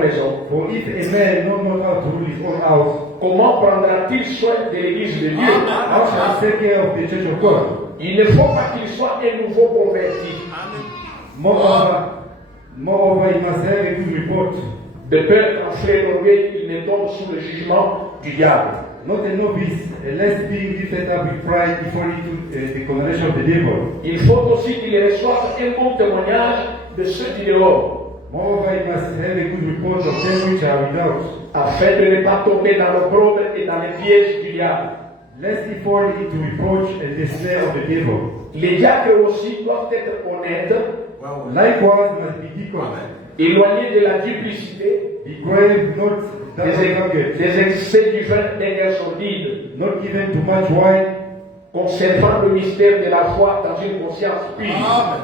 maison, For if a man know not how to rule his own house, comment prendra-t-il soin de l'église de Dieu? how shall he take care of the church of God? Il ne faut pas qu'il soit un nouveau converti. Moreover, he must have a good report. De peur qu'en frère d'orgueil, il ne tombe sous le jugement du diable. Not a novice, lest being lifted up with pride, he fall into the condemnation of the devil. Il faut aussi qu'il reçoive un bon témoignage de ceux du dehors, Moreover, he must have a good report of them which are without, afin de ne pas tomber dans l'opprobre et dans les pièges du diable. lest he fall into reproach and the snare of the devil. Les diacres aussi doivent être honnêtes, Likewise must be deacons, éloignés de la duplicité, be grave, not double-tongued, des excès du vin d'un air sordide, not given to much wine, conservant le mystère de la foi dans une conscience pure.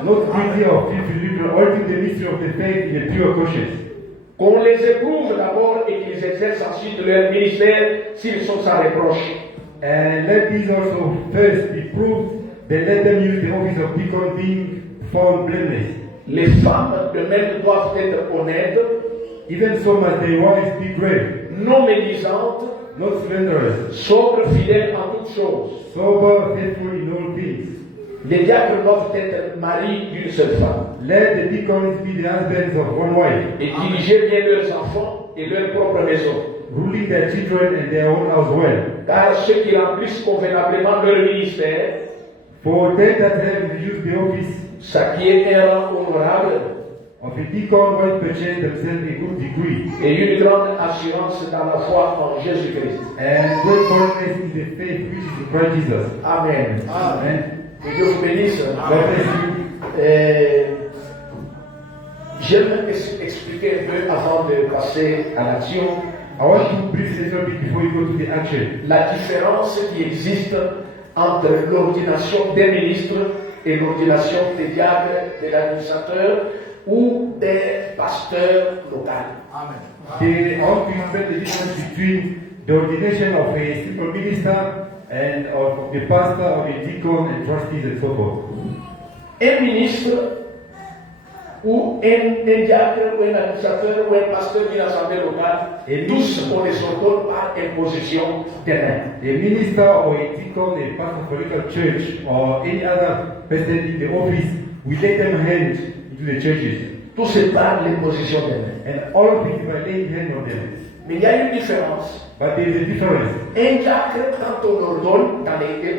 not guilty of filthy liquor, holding the mystery of the faith in a pure conscience. Qu'on les éprouve d'abord et qu'ils exercent ensuite leur ministère s'ils sont sans reproche. And let these also first be proved, then let them use the office of deacon being found blameless. Les femmes de même doivent être honnêtes, Even so must their wives be grave, non médisantes, not slanderous, sobres, fidèles en toutes choses. sober, faithful in all things. Les diacres doivent être maris d'une seule femme Let the deacons be the husbands of one wife, et diriger bien leurs enfants et leur propre maison. ruling their children and their own house well. Car ceux qui remplissent convenablement leur ministère For they that have used the office s'acquièrent un rang honorable of a deacon will purchase themselves a good degree, et une grande assurance dans la foi en Jésus-Christ. and great boldness in the faith which is in Christ Jesus. Amen. Amen. Que Dieu vous bénisse. God bless you. J'aime expliquer un peu avant de passer à l'action I want to briefly a little bit before you go to the action. la différence qui existe entre l'ordination des ministres et l'ordination des diacres, des administrateurs ou des pasteurs locaux. I want to explain the difference between the ordination of a simple minister and of the pastor, of a deacon, and trustees, and so forth. Un ministre ou un diacre ou un administrateur ou un pasteur d'une assemblée locale, et tous on les ordonne par imposition des mains. A minister or a deacon, a pastor for a local church, or any other person in the office, we let them hand into the churches. Tout c'est par l'imposition des mains. And all of it by laying hand on them. Mais il y a une différence. But there is a difference. Un diacre, quand on ordonne,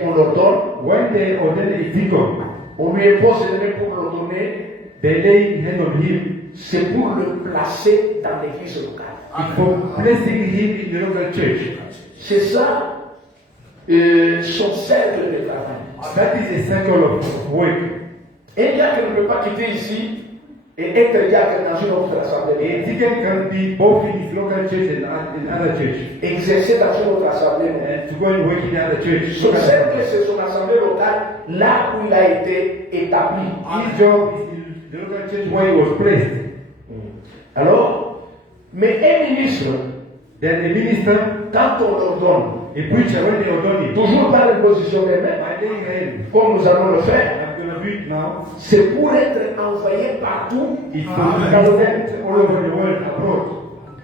on ordonne, When they ordain a deacon, on lui impose les mains pour l'ordonner, they lay hand on him. c'est pour le placer dans l'église locale. It's for placing him in the local church. C'est ça son cercle de travail. That is a circle of work. Un diacre ne peut pas quitter ici et être diacre dans une autre assemblée. A deacon can be both in his local church and in other church, Exercer dans une autre assemblée. and to go and work in the other church. Son cercle, c'est son assemblée locale, là où il a été établi. His job is in the local church where he was placed. Alors, mais un ministre, Then a minister, quand on l'ordonne, a preacher, when they ordain him, toujours par l'imposition des mains, by laying hand, comme nous allons le faire, I'm going to do it now. c'est pour être envoyé partout It's for dans to le be monde, sent all over the world abroad.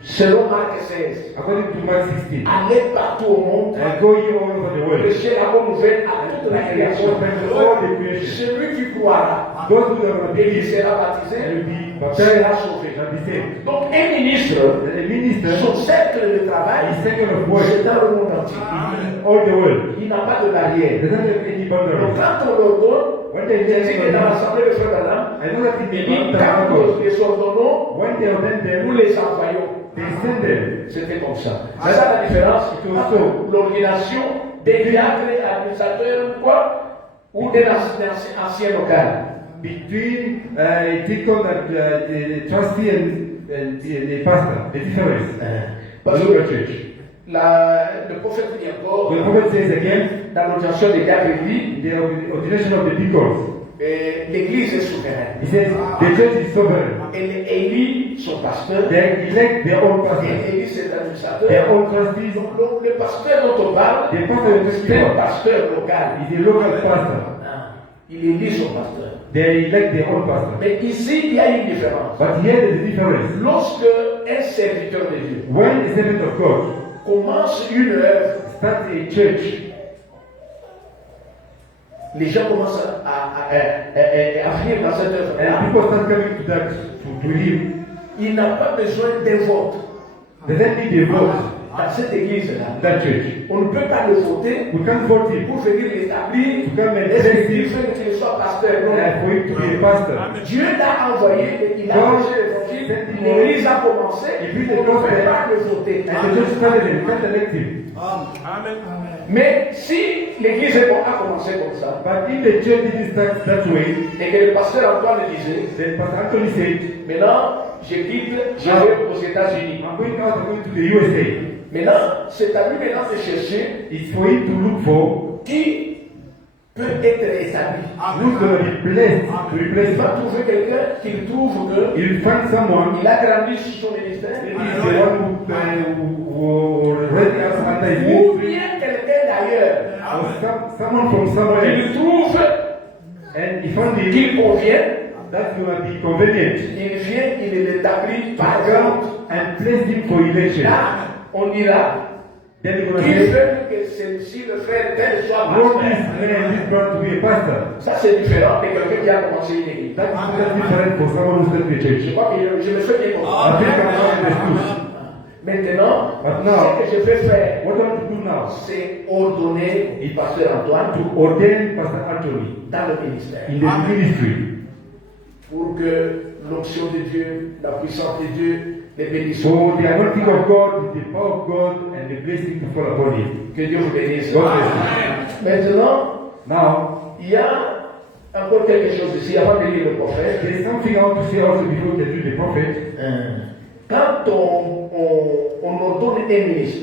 selon Marc 16. According to Mark 16. Aller partout au monde, And go ye all over the world. prêcher la bonne nouvelle à toute la création. All the creation. Celui qui croira Those who are et qui believed sera baptisé will be baptized sera sauvé. shall be saved. Donc un ministre, And a minister, son cercle de travail, his circle of work, c'est dans le monde entier. all the world. Il n'a pas de barrière. Doesn't have any Donc boundaries. quand on l'ordonne, When they c'est lay dit que dans hand, l'assemblée de Frère Adam, I know that in il the dit Bible, quand nous les ordonnons, when they ordain nous them, les envoyons. they send them. C'était comme ça. C'est ça la différence entre l'ordination des diacres, administrateurs ou quoi, ou des anciens locaux. Between a deacon and the trustee and the pastor, the difference. Parce The que local church. le prophète dit encore, The prophet says again, dans l'ordination des diacres, il dit, the ordination of the deacons. l'église est souveraine. He says, the church is sovereign. Elle élit son pasteur, They elect their own pastor, elle élit ses their administrateurs. own trustees. Donc, le pasteur dont on parle, The pastor you're c'est talking un about pasteur local. is a local pastor. Il élit son pasteur. They elect their own pastor. Mais ici, il y a une différence. But here there's a difference. Lorsque un serviteur de Dieu When a servant of God commence une œuvre, starts a church, les gens commencent à venir dans cette and œuvre. people start coming to that to him, Il n'a pas besoin d'un vote. does that need a vote? Dans cette église-là, That church. on ne peut pas le voter We can't vote him. pour venir l'établir. To come and Est-ce place qu'il him fait qu'il soit pasteur? Non. and for him to be a pastor. Dieu l'a envoyé, il a God prêché l'évangile, sent him l'église a commencé, He preached on the ne peut gospel. pas le voter. And the church started him, can't elect him. Mais si l'église a commencé comme ça, But if the church didn't start that way, et que le pasteur Antoine disait, then Pastor Anthony said, maintenant je quitte, je vais aux États-Unis. I'm going out, I'm going to the USA. Maintenant, c'est à lui maintenant de chercher It's for him to look for qui peut être établi. who's going to be blessed to Il replace va him. trouver quelqu'un qu'il trouve que He'll find someone. il a grandi sur son ministère. Maybe he's the one who already has under his Ou ministry, bien quelqu'un d'ailleurs. or someone from somewhere else. Il trouve And he found him. qu'il convient. That's going to be convenient. Il vient, il l'établit To par come exemple. and place him for election. Là, on dira Then he's going to qu'il say, veut que celui-ci, le frère tel, soit want this pasteur. man, this brother to be a pastor. Ça, c'est différent de quelqu'un qui a commencé une église. That's different for someone who's started a Je church. crois que je me fais bien I comprendre. think I'm not understood. Maintenant, But now, ce que je vais faire, what I want to do now c'est ordonner le pasteur Antoine to ordain Pastor Anthony dans le ministère. in the ministry, Pour que l'onction de Dieu, la puissance de Dieu, les bénédictions, so the anointing of God, the power of God, and the blessing to fall upon him. que Dieu vous bénisse. God bless Maintenant, you. Now, il y a encore quelque chose ici avant de lire le prophète. there's something I want to say also before we can do the prophet. Quand on ordonne un ministre,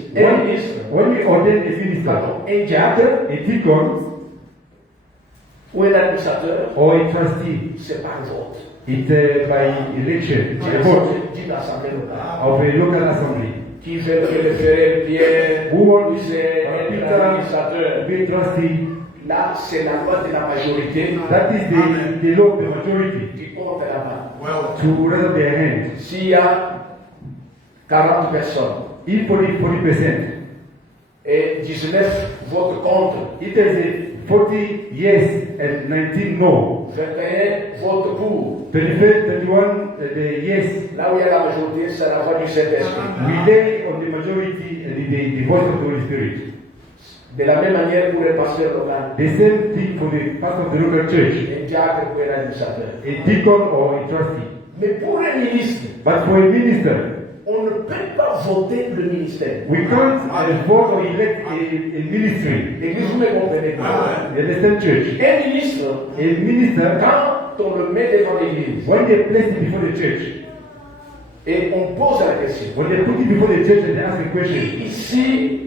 When we ordain a minister, un diacre a deacon, ou un administrateur, or a trustee, c'est par vote. it's by election, a vote D'une assemblée locale. of a local assembly. Qui veut que le frère Pierre Who wants puisse être Peter administrateur? to be a trustee? Là, c'est la loi de la majorité That is the law of the majority qui porte la main. to raise up their hand. S'il y a 40 personnes If 40% et 19 votent contre, it is a 40 yes and 19 no. 21 votent pour, 21 the yes. là où il y a la majorité, c'est la voix du Saint-Esprit. We lay on the majority the voice of the Holy Spirit. De la même manière pour le pasteur local, The same thing for the pastor of the local church, un diacre ou un administrateur. a deacon or a trustee. Mais pour un ministre, But for a minister, on ne peut pas voter le ministère. we can't vote or elect a ministry. L'église, vous me comprenez You pas. understand, church? Un ministre, A minister, quand on le met devant l'église when they place it before the church, et on pose la question, when they put it before the church and they ask a question, qui ici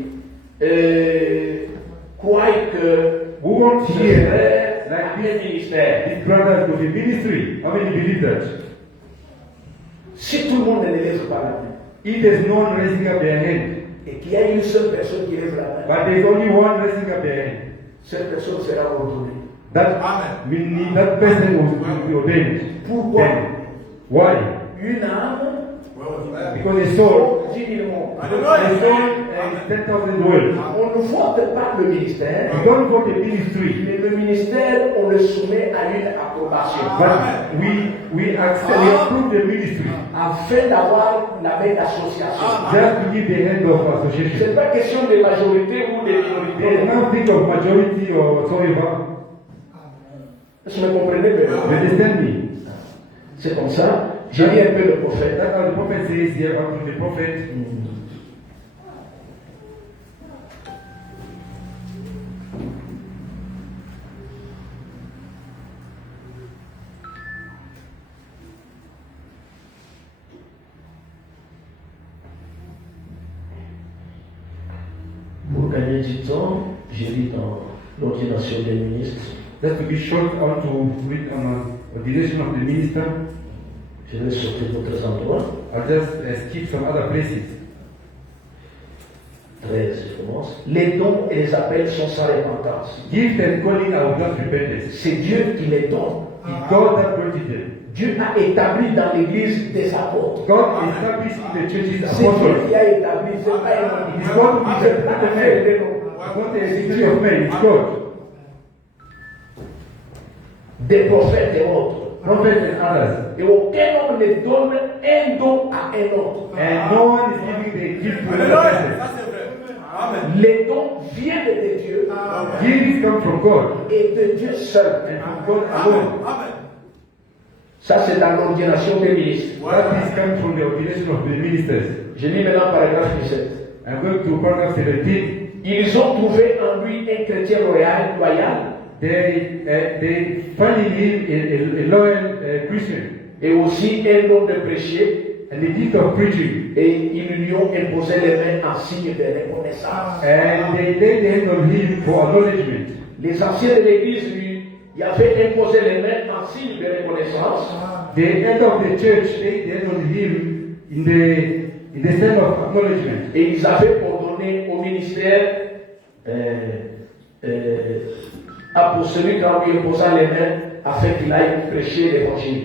croit que who wants ce here, frère like a un ministère? this brother to the ministry? How many believe that? Si tout le monde ne lève pas la main If there's no one raising up their hand, et qu'il y a une seule personne qui lève la main, but there's only one raising up their hand, cette personne sera ordonnée. that means that person will be ordained. Pourquoi? Then, why? Une âme, Because a soul, 10 000 mondes. a soul and 10,000 words. On ne vote pas le ministère, You don't vote a ministry, mais le ministère, on le soumet à une approbation but we approve the ministry afin d'avoir la même association. just to give the hand of Ce association. n'est pas question de majorité ou de There's minorité. nothing of majority or whatsoever. Est-ce que vous me comprenez You bien? understand me? C'est comme ça. Je lis un peu le prophète. That's how the prophet says here unto the prophet. Pour gagner du temps, j'ai lu dans l'ordination des ministres. Just to be short, I want to read on ordination of the minister. Je vais sortir d'autres endroits. I'll just skip some other places. 13, je commence. Les dons et les appels sont sans repentance. Gift and calling are without repentance. C'est Dieu qui les donne. It's God that granted them. Dieu a établi dans l'église des apôtres. God established in the churches C'est Dieu apostles. qui a établi, c'est pas un It's God who is c'est pas the un man. fait, It's not the history of man, it's God. des prophètes et autres. Prophets and others. Et aucun homme ne donne un don à un autre. And no one is giving the gift to another person. Les dons viennent de Dieu Gifts come from God et de Dieu seul. and from God alone. Ça, c'est dans l'ordination des ministres. That is comes from the ordination of the ministers. Je lis maintenant paragraphe 17. I'm going to paragraph 17. Ils ont trouvé en lui un chrétien loyal. They find in him a loyal Christian Et aussi un homme de prêcher. and the gift of preaching. Et ils lui ont imposé les mains en signe de reconnaissance. And they laid the hand on him for acknowledgement. Les anciens de l'église lui y avaient imposé les mains en signe de reconnaissance. The head of the church laid the hand on him in the sign of acknowledgement. Et ils avaient ordonné au ministère apostolique en lui imposant les mains afin qu'il aille prêcher l'évangile.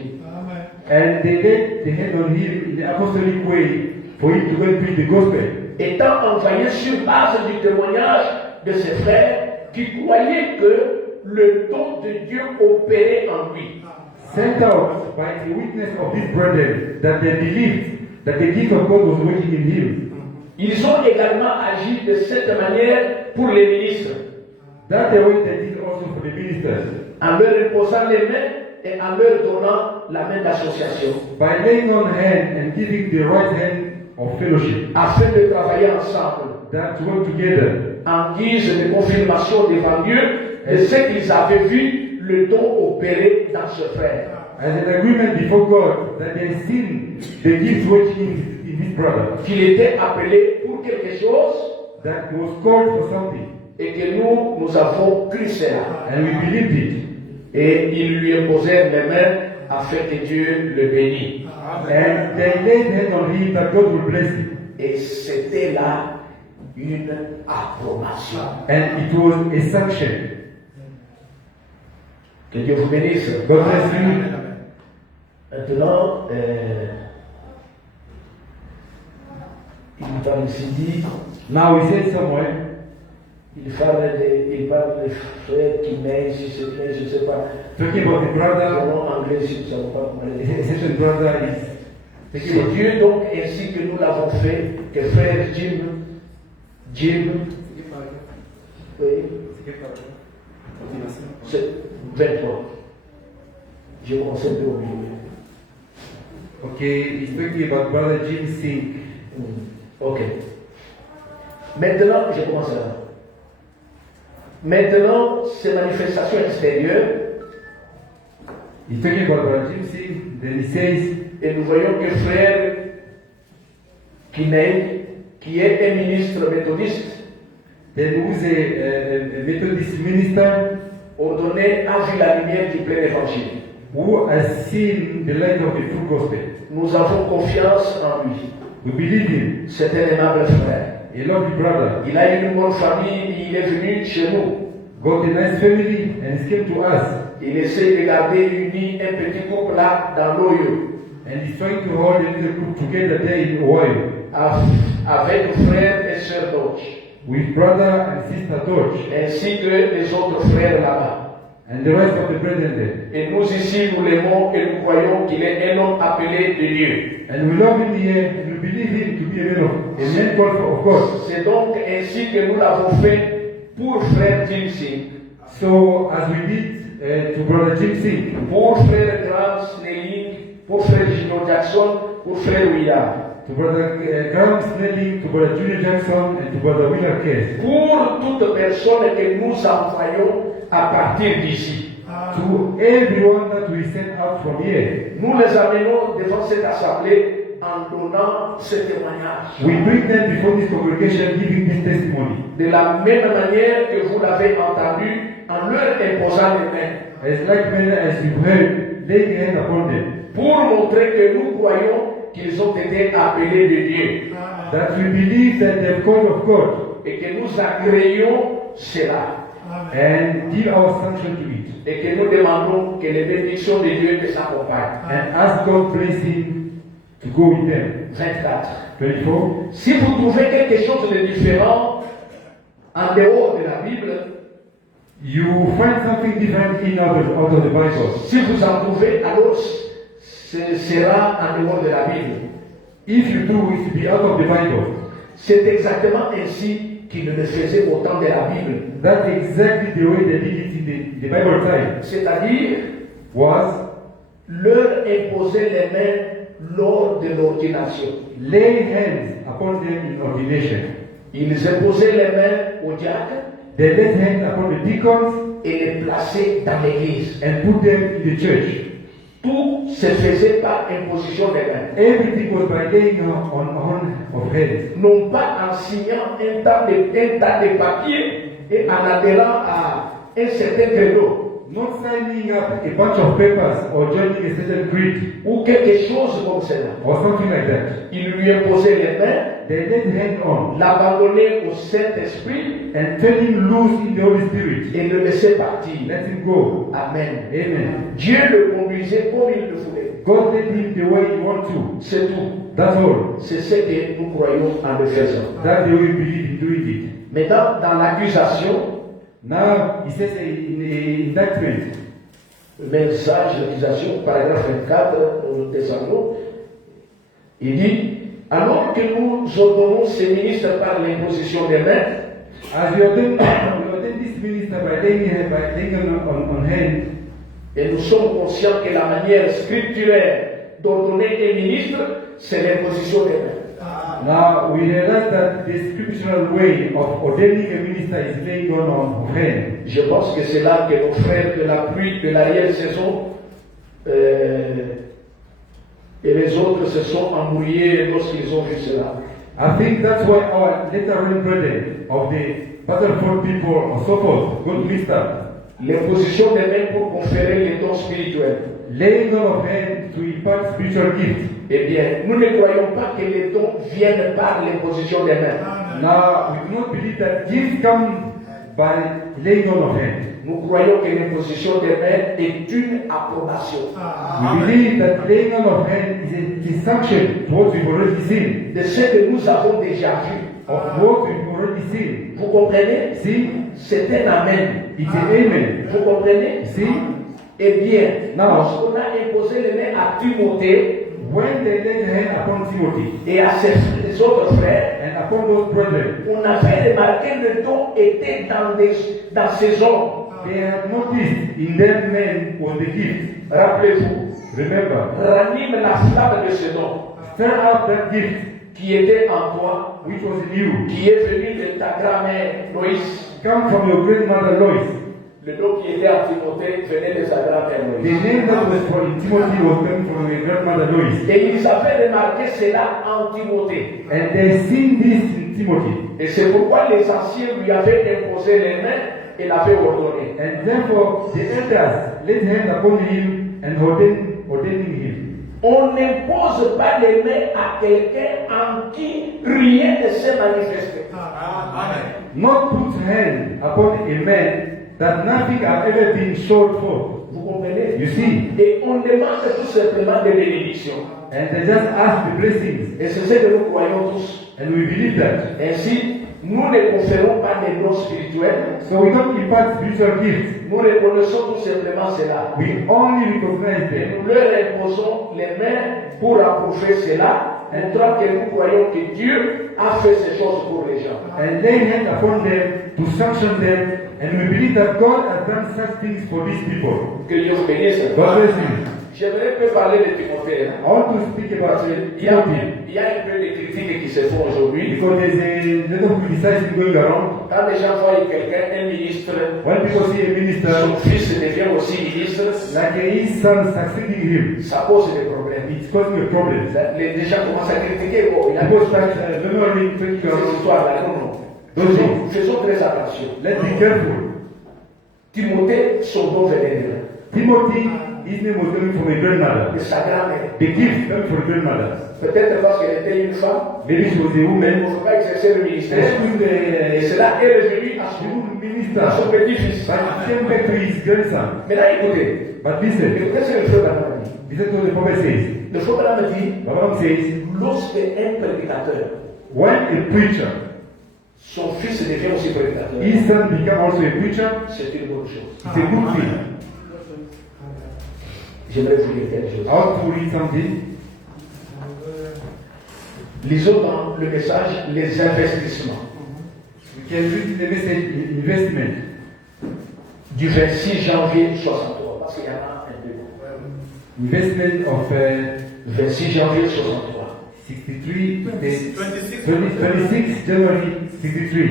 And they laid the hand on him in the apostolic way for him to go and preach the gospel. Étant envoyé sur base du témoignage de ses frères qui croyaient que le don de Dieu opérait en lui. Sent out by the witness of these brethren that they believed that the gift of God was working in him. Ils ont également agi de cette manière pour les ministres, That the way they did also for the ministers. en leur imposant les mains et en leur donnant la main d'association, By laying on hand and giving the right hand of fellowship. afin de travailler ensemble, That work together. en guise de confirmation devant Dieu de ce qu'ils avaient vu le don opérer dans ce frère. As an agreement before God that they seen the gift working in his brother. Qu'il était appelé pour quelque chose That he was called for something. et que nous avons cru cela. And we believed it. Et ils lui imposèrent les mains afin que Dieu le bénisse. And they laid hand on him that God will bless him. Et c'était là une approbation. And it was a sanction. Que Dieu vous bénisse. God bless you. Maintenant, il parle ici dit, Now he said somewhere, il parle de frères qui naissent, si c'est né, je ne sais pas. talking about the Le brother, nom anglais, si nous ne savons pas comment le he dire. said the brother is talking C'est about Dieu donc ainsi que nous l'avons fait, que frère Jim, oui, c'est 23. J'ai commencé un peu au milieu. Okay, he's talking about brother Jim Singh. Ok. Maintenant, je commence là. Maintenant, ces manifestations extérieures, He's talking about brother Jim Singh. Then he says, et nous voyons que frère Kiney, qui est un ministre méthodiste, then who's a Methodist minister ordonné a vu la lumière du plein évangile. who has seen the light of the true gospel. Nous avons confiance en lui. We believe him. C'est un aimable frère. A lovely brother. Il a une bonne famille et il est venu chez nous. Got a nice family and he came to us. Il essaie de garder uni un petit couple là dans l'Oyo, And he's trying to hold a little group together there in Ohio avec frères et sœurs Dodge, with brother and sister Dodge ainsi que les autres frères là-bas. and the rest of the brethren there. Et nous ici, nous l'aimons et nous croyons qu'il est un homme appelé de Dieu. And we love him here and we believe him to be a man called of God. C'est donc ainsi que nous l'avons fait pour frère Jim Singh, So as we did to brother Jim Singh, pour frère Graham Snelling, pour frère Gino Jackson, pour frère Willard, to brother Graham Snelling, to brother Julian Jackson and to brother Willard Case, pour toute personne que nous envoyons à partir d'ici. to everyone that we send out from here. Nous les amenons devant cette assemblée en donnant ce témoignage. We bring them before this congregation giving this testimony. De la même manière que vous l'avez entendu, en leur imposant les mains, As like manner as you heard, lay your hand upon them, pour montrer que nous croyons qu'ils ont été appelés de Dieu. that we believe that they're called of God. et que nous agréons cela and give our sanction to it. et que nous demandons que les bénédictions de Dieu les accompagnent. And ask God's blessing to go with them. 24. 24. Si vous trouvez quelque chose de différent en dehors de la Bible, You find something different out of the Bible. si vous en trouvez, alors ce sera en dehors de la Bible. If you do, it will be out of the Bible. C'est exactement ainsi qu'ils le faisaient au temps de la Bible. That's exactly the way they did it in the Bible time. C'est-à-dire, Was leur imposer les mains lors de l'ordination. lay hands upon them in ordination. Ils imposaient les mains aux diacres They laid hands upon the deacons et les plaçaient dans l'église. and put them in the church. Tout se faisait par imposition des mains. Everything was by laying on of hands. Non pas en signant un tas de papiers et en adhérant à un certain credo Not signing up a bunch of papers or joining a certain creed ou quelque chose comme cela. or something like that. Ils lui imposaient les mains, They laid hands on l'abandonnaient au Saint-Esprit and turn him loose in the Holy Spirit. et le laissaient partir. Let him go. Amen. Amen. Dieu le conduisait comme il le voulait. God led him the way he wants to. C'est tout. That's all. C'est ce que nous croyons en le faisant. That's the way we believe in doing it. Maintenant, dans l'accusation, Now, he says in the indictment, le message d'accusation, paragraphe 24 au Thessaloniens, il dit, alors que nous ordonnons ces ministres par l'imposition des mains, as we ordain this minister by laying on hand, et nous sommes conscients que la manière scripturaire d'ordonner un ministre, c'est l'imposition des mains. now we realize that the scriptural way of ordaining a minister is laying on of hand. Je pense que c'est là que nos frères de la pluie, de l'arrière-saison, et les autres se sont embrouillés lorsqu'ils ont vu cela. I think that's why our later brethren of the Battleford people or so forth got mixed up. L'imposition des mains pour conférer les dons spirituels. Laying on of hand to impart spiritual gifts. Eh bien, nous ne croyons pas que les dons viennent par l'imposition des mains. Now, we do not believe that gifts come by laying on of hand. Nous croyons que l'imposition des mains est une approbation We believe that laying on of hand is a sanction to what we've already seen, de ce que nous avons déjà vu. of what we've already seen. Vous comprenez? See, C'est un amen. it's an amen. Vous comprenez? See, Eh bien, Non. lorsqu'on a imposé les mains à Timothée when they laid hand upon Timothy et à ses autres frères, and upon those brethren, on avait remarqué que le don était dans ces hommes. they had noticed in them men was the gift. Rappelez-vous, Remember, ranime la flamme de ce don stir up that gift qui était en toi, which was in you. qui est venu de ta grand-mère Loïs. Come from your grandmother Lois. Le nom qui était à Timothée venait de sa grand-mère The Loïs. name that was for in Timothy was coming from your grandmother Lois. Et ils avaient remarqué cela en Timothée. And they seen this in Timothy. Et c'est pourquoi les anciens lui avaient imposé les mains et l'avaient ordonné. And therefore the elders laid hands upon him and ordaining him. On n'impose pas les mains à quelqu'un en qui rien ne s'est manifesté. Not put hand upon a man that nothing has ever been showed for. Vous comprenez? You see? Et on demande tout simplement des bénédictions. And they just ask the blessings. Et c'est ce que nous croyons tous. And we believe that. Ainsi, nous ne conférons pas des dons spirituels. So we don't impart spiritual gifts. Nous reconnaissons tout simplement cela. We only recognize Et them. nous leur imposons les mains pour approuver cela, montrant que nous croyons que Dieu a fait ces choses pour les gens. And lay hands upon them to sanction them. And we believe that God has done such things for these people. Que Dieu vous bénisse. God bless you. J'aimerais peu parler de Timothée. I want to speak about Il y a Timothy un peu de critiques qui se font aujourd'hui. because there's a lot of criticizing going around. Quand les gens voient quelqu'un, un ministre, When people see a son minister, fils devient aussi ministre, like his son succeeding him, ça pose des problèmes. it's causing a problem. Les gens commencent à critiquer. Bon, il y a People start remembering cette things around. histoire-là. Non, non. Those Faisons très attention. Let's be careful. Timothée, son don venait de là. Timothy, his name was coming from a grandmother. de sa grand-mère. The gift came from grandmother. Peut-être parce qu'elle était une femme, Maybe she was a mais elle ne woman. pouvait pas exercer le And ministère. she Et was cela est revenu à a son minister. petit-fils. But he came back to his grandson. Maintenant, écoutez. But listen, Écoutez ce que le frère Branham dit. listen to what the prophet says. Le frère Branham dit, Abraham says, lorsque un prédicateur, when a preacher, son fils devient aussi prédicateur, his son become also a preacher, c'est une bonne chose. it's a good thing. J'aimerais vous lire quelque chose. I want to read something. Lisons dans le message les investissements We can read the message investment. du 26 janvier 63, parce qu'il y en a un peu. Investment of 26 janvier 63. 26 January 63.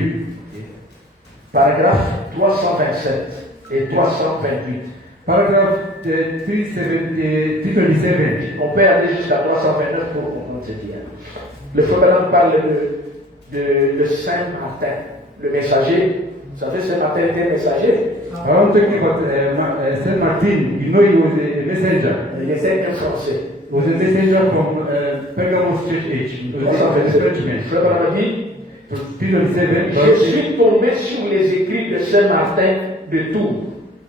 Paragraphe 327 et 328. Paragraph 327. On peut aller jusqu'à 329 pour comprendre ce qu'il y a. Le frère Branham parle de Saint-Martin, le messager. Vous savez, Saint-Martin était un messager. I'm talking about Saint Martin. You know he was a messenger. Il était un Français. He was a messenger from Pergamos Church Age. He was a 327. Le Frenchman. frère Branham dit, 327. je suis tombé sur les écrits de Saint-Martin de Tours.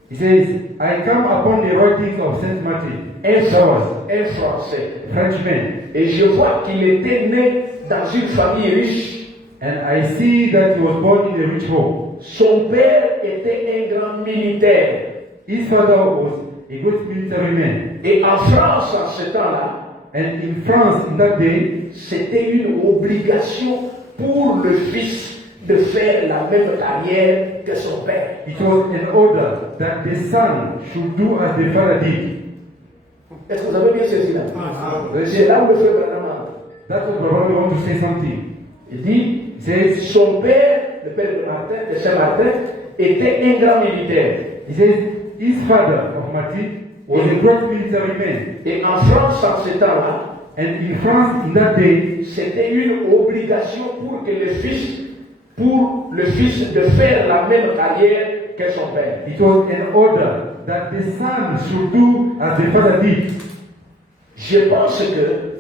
He says, I come upon the writings of Saint Martin, Un Français, Français. Frenchman, Et je vois qu'il était né dans une famille riche. and I see that he was born in a rich home. Son père était un grand militaire. His father was a good military man, Et en France, en ce temps-là, and in France in that day, c'était une obligation pour le fils de faire la même carrière que son père. it was an order that the son should do as the father did. Est-ce que vous avez bien saisi là? C'est là où le frère Branham entre. That's what Brother want to say something. Il dit, He says, son père, le père de Saint-Martin, était un grand militaire. he says, his father of Martin was a great military man, Et en France, en ce temps-là, and in France in that day, c'était une obligation pour le fils de faire la même carrière que son père. it was an order that the son should do as the father did. Je pense que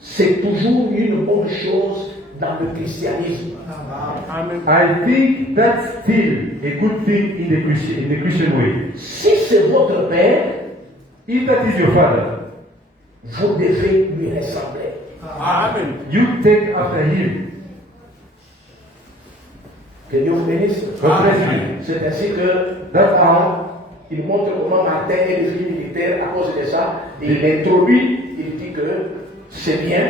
c'est toujours une bonne chose dans le christianisme. I think that's still a good thing in the Christian way. Si c'est votre père, If that is your father, vous devez lui ressembler. you take after him. Que Dieu vous bénisse. God bless you. C'est ainsi que d'abord, il montre comment Martin est devenu militaire à cause de ça. Et il introduit, il dit que c'est bien.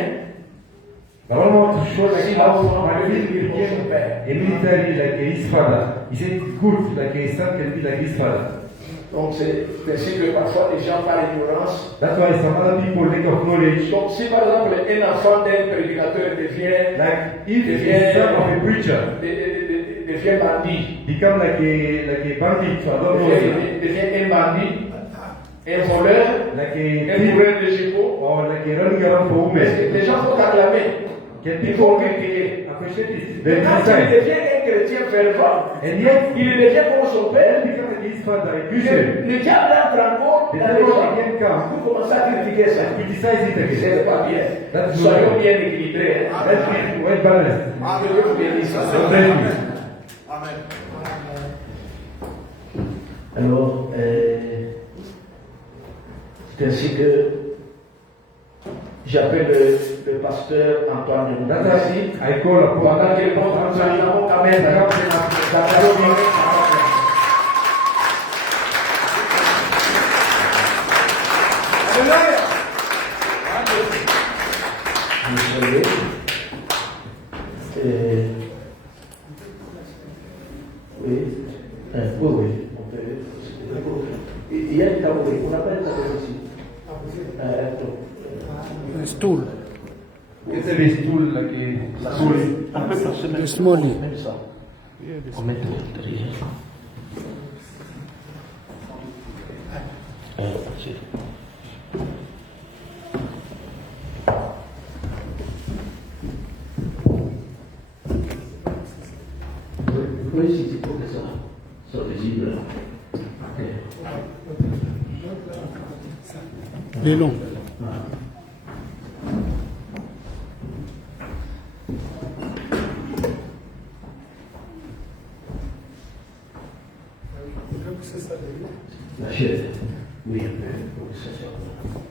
I don't want to show like how Martin became a military like his father. He said it's good like a son can be like his father. Donc c'est ainsi que parfois les gens par ignorance. That's why some other people lack of knowledge. Donc si par exemple un enfant d'un prédicateur devient Like if the son of a preacher devient bandit, become like a bandit, I don't know, devient un bandit, un voleur, like un a thief, voleur de chevaux, or like a running around for women. les gens vont acclamer. Can Il faut people crier. appreciate it? Mais Then quand il decide. devient un chrétien fervent, And yet, il devient comme son père. become like his father, a Christian. Le diable entre encore The dans les devil gens. again comes, Vous commencez à critiquer ça. criticize it again. C'est pas bien. That's Soyons not bien équilibrés. Let's be well balanced. Que Dieu vous bénisse. God bless you. Alors, c'est ainsi que j'appelle le pasteur Antoine de That's Moukassi. why I call upon Pendant qu'il montre nous allons quand même oui, on peut. Il y a des tabourets, on appelle tabouret ici. Stool. It's a stool like a stool. Small. Même ça. On met tout derrière. Oui, si c'est pour que ça soit visible. Ok. Les longs. La chaise. Oui, un peu. Ça, c'est bon.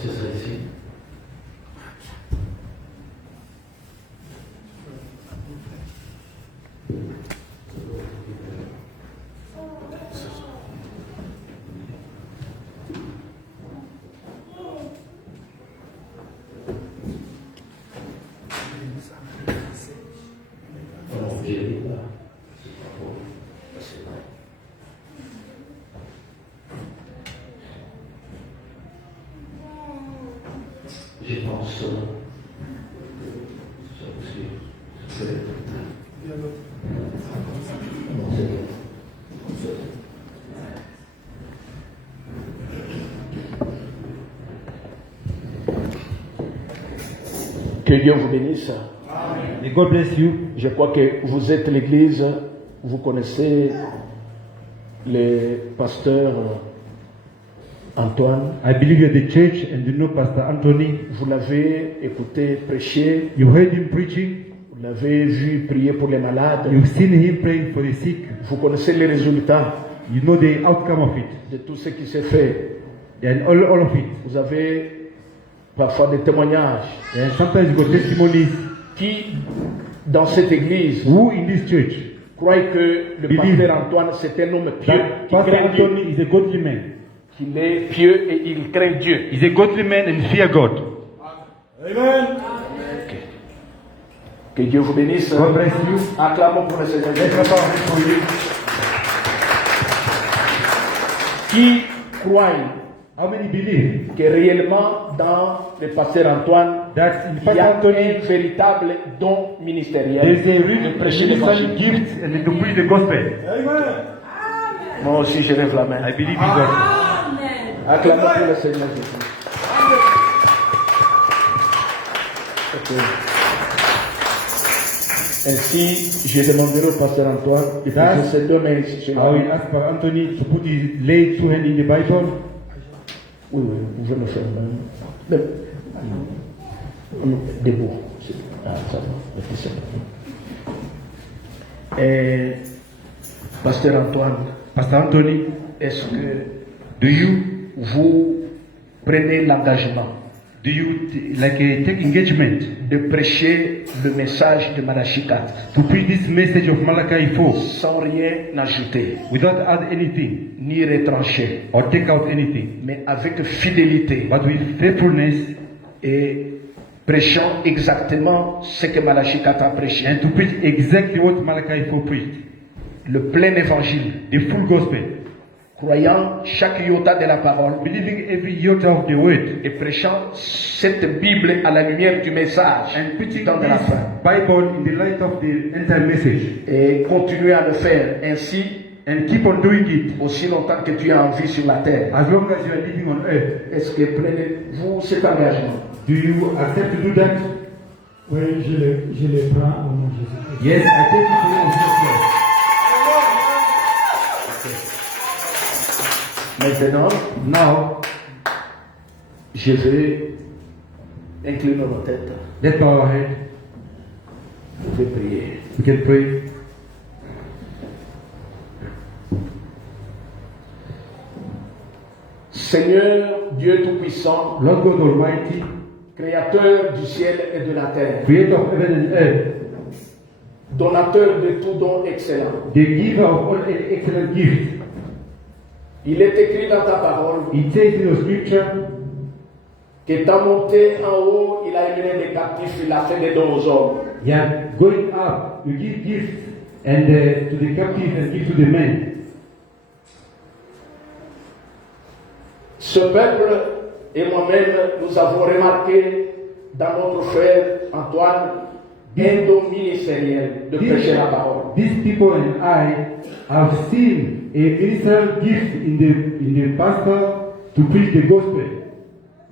C'est ça ici. Alors, j'ai dit là. C'est pas bon. C'est vrai. Je pense ça aussi. Que Dieu vous bénisse. May God bless you. Je crois que vous êtes l'église, vous connaissez le pasteur Antoine. I believe you're the church and you know Pastor Anthony. Vous l'avez écouté prêcher, You heard him preaching. vous l'avez vu prier pour les malades. You've seen him praying for the sick. Vous connaissez les résultats You know the outcome of it. de tout ce qui s'est fait. And all of it. Vous avez parfois des témoignages And sometimes you got testimonies. qui, dans cette église, Who in this church croient que le Believe pasteur Antoine c'est un homme pieux, that qui Pastor craint Dieu, Anthony is a godly man. qu'il est pieux et il craint Dieu. He's a godly man and fear God. Que Dieu vous bénisse. God bless you. Acclamons pour le Seigneur Let's Jésus. clap our hands for you. Qui croient How many believe que réellement dans le pasteur Antoine, that in il y Pastor a Anthony un véritable don ministériel there is a de real prêcher ministerial l'évangile. gift and to preach the gospel? Moi aussi je lève la main. I believe in God. Acclamons pour le Seigneur Jésus. Ok. Ainsi, je demanderai au pasteur Antoine de poser ses deux mains ici sur I la will ask for Anthony to put his lay two hands in the Bible. Oui, oui, vous pouvez me faire même. Debout. Ah, ça va. C'est bon. Et, pasteur Antoine, Pastor Anthony, est-ce que do you vous prenez l'engagement take engagement de prêcher le message de Malachie 4 to preach this message of Malachi 4 sans rien ajouter, without add anything ni retrancher, or take out anything, mais avec fidélité but with faithfulness et prêchant exactement ce que Malachie 4 a prêché, and to preach exactly what Malachi 4 preached, le plein évangile, the full gospel, croyant chaque iota de la parole believing every iota of the word, et prêchant cette Bible à la lumière du message and du preaching temps de la this fin, Bible in the light of the entire message, et continuer à le faire ainsi and keep on doing it aussi longtemps que tu as en vie sur la terre. as long as you are living on earth. Est-ce que prenez-vous cet engagement? Do you accept to do that? Oui, je les prends au nom de Jésus. Yes, I take it to you in Jesus' name. Maintenant, Now, je vais incliner nos têtes. let's bow our head. Je vais prier. We can pray. Seigneur Dieu Tout-Puissant, Lord God Almighty, Créateur du ciel et de la terre, creator of heaven and earth, donateur de tout don excellent, the giver of all excellent gifts, il est écrit dans ta parole it says in your scripture qu'étant monté en haut, il a élevé les captifs, il a fait des dons aux hommes. you are going up, you give gifts and to the captive and give to the men. Ce peuple et moi-même, nous avons remarqué dans notre frère Antoine un don ministériel de prêcher la parole. These people and I have seen a ministerial gift in the pastor to preach the gospel.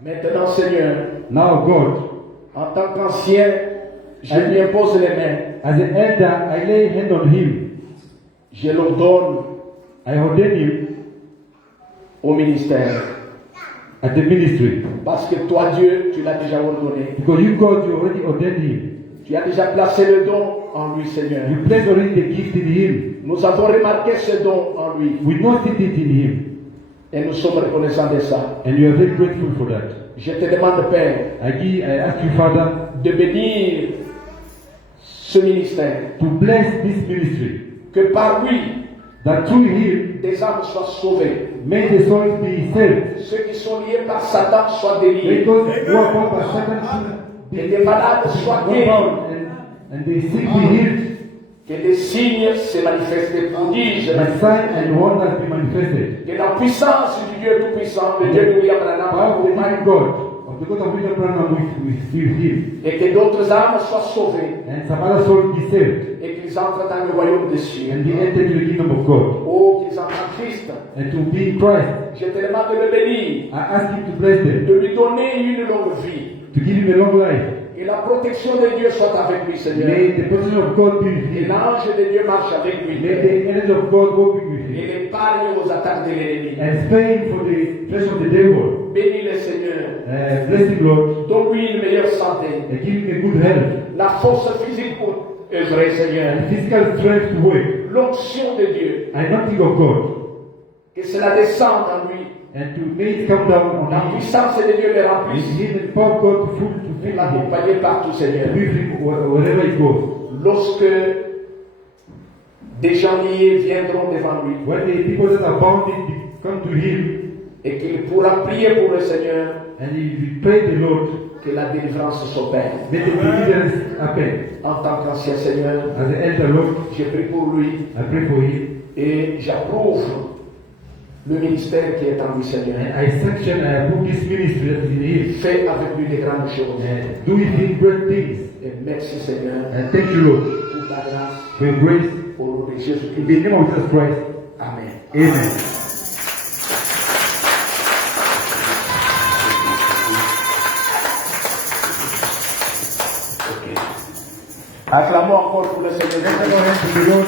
Maintenant, Seigneur, Now, God, en tant qu'ancien, je lui impose les mains. as an elder, I lay hand on him. Je l'ordonne I ordain him au ministère. at the ministry. Parce que toi, Dieu, tu l'as déjà ordonné. Because you, God, you already ordained him. Tu as déjà placé le don en lui, Seigneur. You placed already the gift in him. Nous avons remarqué ce don en lui. We noticed it in him. Et nous sommes reconnaissants de ça. And we are very grateful for that. Je te demande, Père, I ask you, Father, de bénir ce ministère. to bless this ministry. Que par lui, That through him, des âmes soient sauvées. may the souls be saved. Ceux qui sont liés par Satan soient May déliés. those who are bound by Satan be Que des malades soient guéris. bound and the sick be healed. Que des signes se manifestent, des prodiges. And signs and wonders be manifested. Que la puissance du Dieu Tout-Puissant, le Dieu de William Branham, Power of the mighty God, of the God of William Branham with him. et que d'autres âmes soient sauvées And some other souls be saved. et qu'ils entrent dans le royaume des cieux. And be entered to the kingdom of God. Oh, qu'ils entrent en Christ. And to be in Christ. Je te demande de le bénir, I ask him to bless them. de lui donner une longue vie. To give him a long life. Et la protection de Dieu soit avec lui, Seigneur. May the protection of God be with Et him. l'ange de Dieu marche avec lui. May the angel of God go with him. Et l'épargne aux attaques de l'ennemi. And spare him for the pressure of the devil. Bénis le Seigneur. Bless him, Lord. Donne-lui une meilleure santé. And give him a good health. La force physique pour œuvrer, Seigneur. And physical strength to work. L'onction de Dieu. Anointing of God. Que cela descende en lui. And to make it come down on La him. puissance de Dieu le And remplisse. give the power of God to fill Et him. l'accompagner partout, Seigneur. With him wherever he goes. Lorsque des gens liés viendront devant lui When the people that are bound come to him et qu'il pourra prier pour le Seigneur, and he will pray the Lord, que la délivrance s'opère. let the deliverance happen. En tant qu'ancien Seigneur, As the elder Lord, je prie pour lui I pray for him. et j'approuve le ministère qui est en lui, Seigneur. And I sanction and I approve this ministry that is in him. Fais avec lui de grandes choses. And do with him great things. Et merci, Seigneur, And thank you, Lord, pour ta grâce, for your grace. au nom de In Jésus-Christ. the name of Jesus Christ. Amen. Amen. Acclamons encore pour le Seigneur. Let's go ahead to the Lord.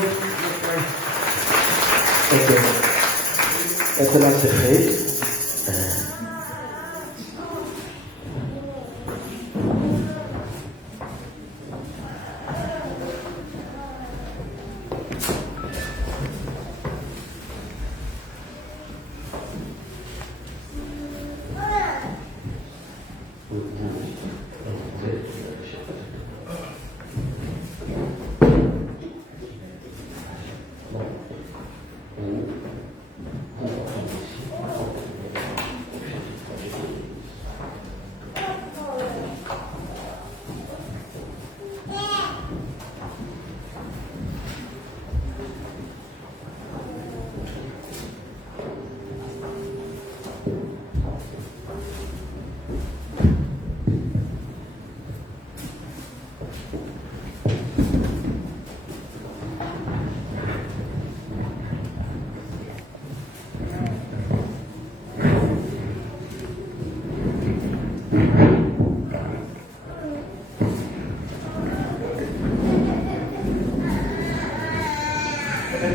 Et cela c'est fait.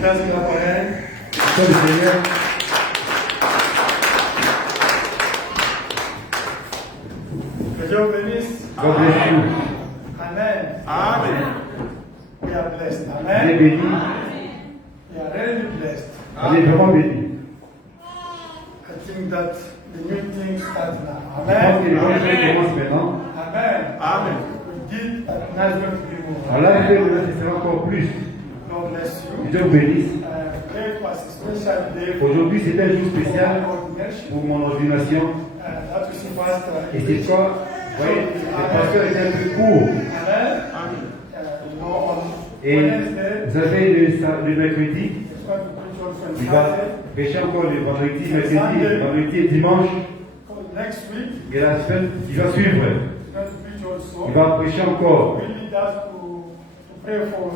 Let's clap our hands. Tell the Seigneur. Que Dieu vous bénisse. God bless you. Amen. Amen. We are blessed. Il est Amen. béni. We are really blessed. Il est vraiment béni. I think that the new thing starts now. Je pense que les Amen. bonnes choses commencent maintenant. Amen. Amen. We did, but now it's going to be more. Alors là, il fait ce sera encore plus. God bless Que you. Dieu vous bénisse. Today was a special day for Aujourd'hui, c'est un jour spécial ordination. pour mon ordination. That we see Pastor. Et c'est quoi? Vous voyez, le pasteur est un peu court. Amen. You know, on Et Wednesday, vous savez, le mercredi, it's going to preach also on il va Saturday. prêcher encore le vendredi et dimanche. Next week, Et la semaine qui va suivre, it's going to preach Il va prêcher encore. will lead us to pray for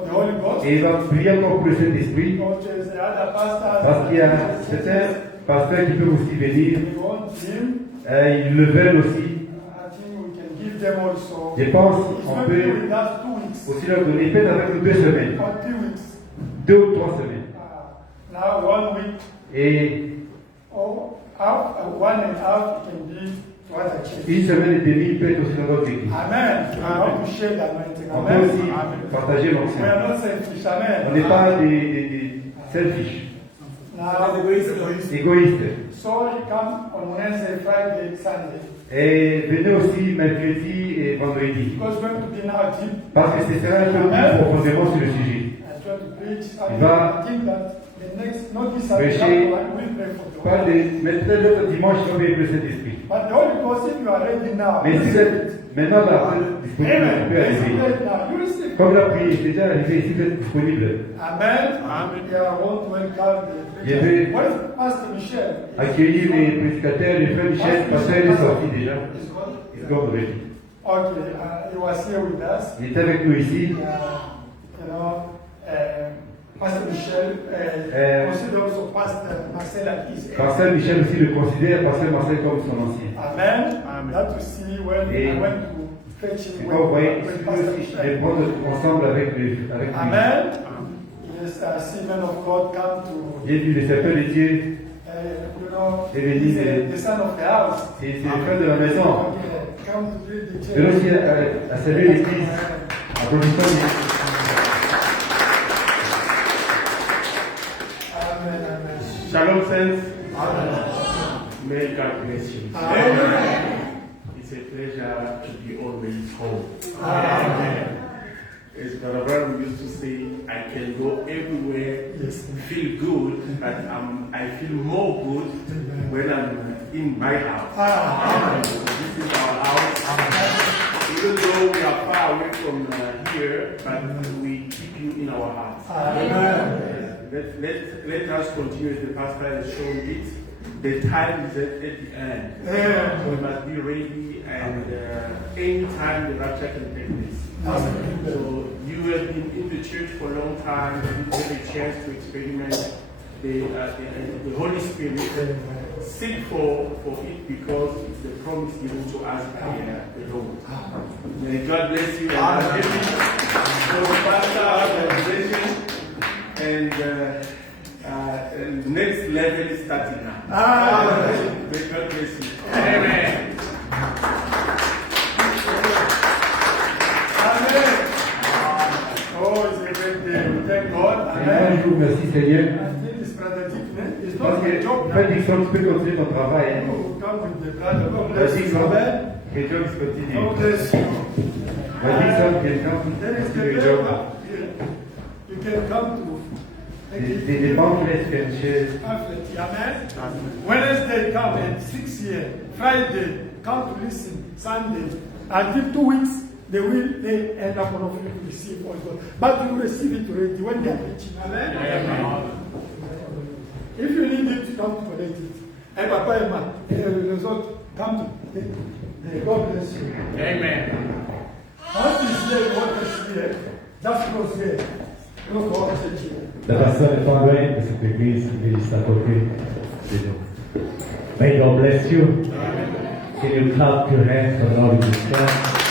the Holy Ghost. Et il va prier encore pour le Saint-Esprit. Because there's the other pastors. Parce qu'il y a certains pasteurs qui peuvent aussi venir. They want him. Ils le veulent aussi. I think we can give them also. Je pense It's qu'on going to be peut with us 2 weeks. aussi leur donner peut-être avec nous 2 semaines. Or 3 weeks. 2 ou 3 semaines. Now 1 week Et or half, 1.5 can be to other churches. une semaine et demie peut être aussi dans notre église. Amen. We want to share the anointing. On peut Amen. aussi partager We l'onction. are not selfish. On Amen. n'est pas des selfish, Now, égoïstes. so you come on Wednesday, Friday, Sunday. Et venez aussi mercredi et vendredi. Because we're going to be now deep. Parce que ce sera un peu plus profondément sur le sujet. I try to preach. Il va I think that the next, not this prêcher. Sunday, we'll pray for the Pas Holy Ghost. de mettre l'autre dimanche sur le Saint-Esprit. But the Holy Ghost, if you are ready now, Mais si vous êtes maintenant là, disponible, Amen. vous pouvez Receive arriver. it now. You receive. Comme la prière est déjà arrivée ici, vous êtes disponible. Amen. Amen. We are all to welcome the Je vais What is Pastor Michel? accueillir les prédicateurs, les frères Michel, pasteur est sorti déjà. Is God? He's gone already. Okay, he was here with us. Il est avec nous ici. You know, Pastor Michel, consider also Pastor Marcel at his age. Pasteur Michel aussi le considère, pasteur Marcel comme son ancien. Amen. That to see when I went to fetch him Et quand vous voyez, with Pastor les Michel. prendre ensemble avec lui. Amen. Yes, see men of God come to, J'ai vu les serpents de Dieu, you know, Et les he's livres. the son of the house. c'est les frères de la maison. Okay, come to read the Mais church. aussi à saluer l'église, applaudissons. Amen, amen. Shalom, saints. May God bless you. Amen. It's a pleasure to be always home. Amen. As Brother Brown used to say, I can go everywhere, Yes. feel good, but I feel more good when I'm in my house. This is our house. Even though we are far away from here, but we keep you in our house. Amen. Let us continue as the pastor has shown it. The time is at the end. Yeah. We must be ready, and any time the rapture can take place. Amen. So you have been in the church for a long time. You have a chance to experiment the Holy Spirit. Seek for it because it's the promise given to us by the Lord. May God bless you. And I'm happy for the pastor organization. And next level is starting now. Amen. May God bless you. Amen. Amen. Oh, it's a great day. We thank God. Et moi, Amen. je vous remercie, Seigneur. I think this brother Dickman is Parce not a que, job. Frère Dixon, tu peux continuer ton travail. Hein. You come with the brother. God Frère bless you. Dixon, Amen. quelque chose qui continue. God bless you. Frère Dixon, quelqu'un qui There is the continue le job. paper. You can come to Des pamphlets, quelque chose. pamphlet. Amen. Wednesday come and 6 here. Friday come to listen. Sunday. Until 2 weeks, they end up on offering to receive also. But you receive it already when they are preaching. Amen. Amen. If you need it, come to collect it. And Papa Emma, the result, come to take it. God bless you. Amen. Once is here, you want to see it. Just close here. Close the whole church here. La personne fondatrice de cette église, l'église à côté de nous. May God bless you. Can you clap your hands for all the